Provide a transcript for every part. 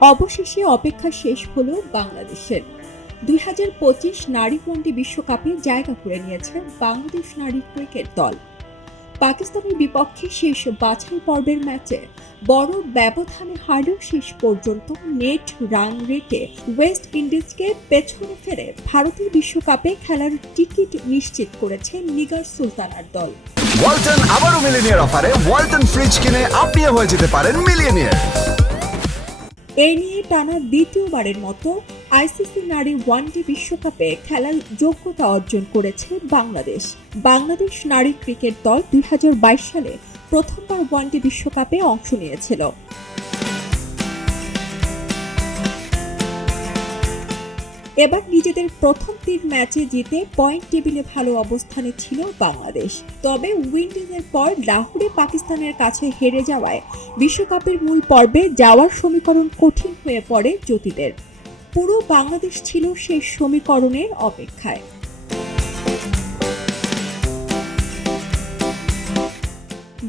অবশেষে অপেক্ষা শেষ হলো বাংলাদেশের। দুই হাজার পঁচিশ নারী ওয়ানডে বিশ্বকাপে জায়গা করে নিয়েছে বাংলাদেশ নারী ক্রিকেট দল। পাকিস্তানের বিপক্ষে শেষ বাছাই পর্বের ম্যাচে বড় ব্যবধানে হারলেও শেষ পর্যন্ত নেট রান রেটে ওয়েস্ট ইন্ডিজকে পেছনে ফেলে ভারতের বিশ্বকাপে খেলার টিকিট নিশ্চিত করেছে নিগার সুলতানার দল। ওয়ালটন আবারও মিলিনিয়ার অফারে ওয়ালটন ফ্রিজ কিনে আপনিও হয়ে যেতে পারেন মিলিয়নিয়ার। এই নিয়ে টানা দ্বিতীয়বারের মতো আইসিসি নারী ওয়ানডে বিশ্বকাপে খেলার যোগ্যতা অর্জন করেছে বাংলাদেশ। বাংলাদেশ নারী ক্রিকেট দল দুই হাজার বাইশ সালে প্রথমবার ওয়ানডে বিশ্বকাপে অংশ নিয়েছিল। এবার নিজেদের প্রথম তিন ম্যাচে জিতে পয়েন্ট টেবিলে ভালো অবস্থানে ছিল বাংলাদেশ। তবে উইন্ডিজের পর লাহোরে পাকিস্তানের কাছে হেরে যাওয়ায় বিশ্বকাপের মূল পর্বে যাওয়ার সমীকরণ কঠিন হয়ে পড়ে জ্যোতিদের। পুরো বাংলাদেশ ছিল সেই সমীকরণের অপেক্ষায়।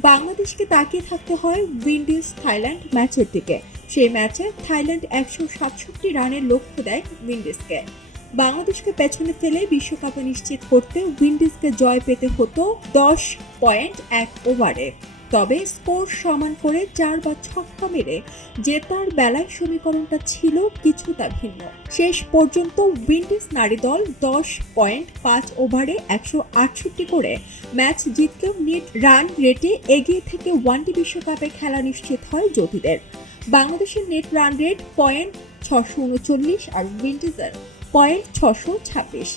বাংলাদেশকে তাকিয়ে থাকতে হয় উইন্ডিজ থাইল্যান্ড ম্যাচের দিকে। সেই ম্যাচে থাইল্যান্ড একশো সাতষট্টি রানের লক্ষ্য দেয় উইন্ডিজকে। বাংলাদেশকে পেছনে ফেলে বিশ্বকাপে নিশ্চিত করতে উইন্ডিজকে জয় পেতে হতো দশ পয়েন্ট এক ওভারে। তবে স্কোর সমান করে চার বা ছক্কা মেরে জেতার বেলায় সমীকরণটা ছিল কিছুটা ভিন্ন। শেষ পর্যন্ত উইন্ডিজ নারী দল দশ পয়েন্ট পাঁচ ওভারে একশো আটষট্টি করে ম্যাচ জিতলেও নেট রান রেটে এগিয়ে থেকে ওয়ানডে বিশ্বকাপে খেলা নিশ্চিত হয় জ্যোতিদের বাংলাদেশের নেট রান রেট পয়েন্ট ছশো উনচল্লিশ আর উইন্ডিজের পয়েন্ট ছশো ছাব্বিশ।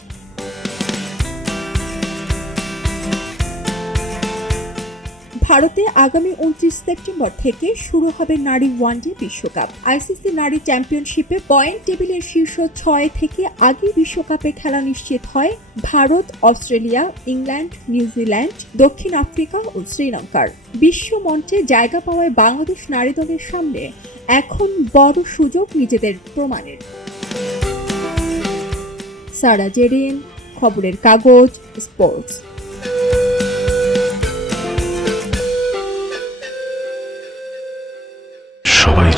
ভারতে আগামী উনত্রিশ সেপ্টেম্বর থেকে শুরু হবে নারী ওয়ানডে বিশ্বকাপ। আইসিসি নারী চ্যাম্পিয়নশিপে পয়েন্ট টেবিলের শীর্ষ ছয় থেকে আগে বিশ্বকাপে খেলা নিশ্চিত হয় Bharat, Australia, England, New Zealand, দক্ষিণ আফ্রিকা ও শ্রীলঙ্কার। বিশ্ব মঞ্চে জায়গা পাওয়ায় বাংলাদেশ নারী দলের সামনে এখন বড় সুযোগ নিজেদের প্রমাণের। সারা জেরিন, খবরের কাগজ, স্পোর্টস।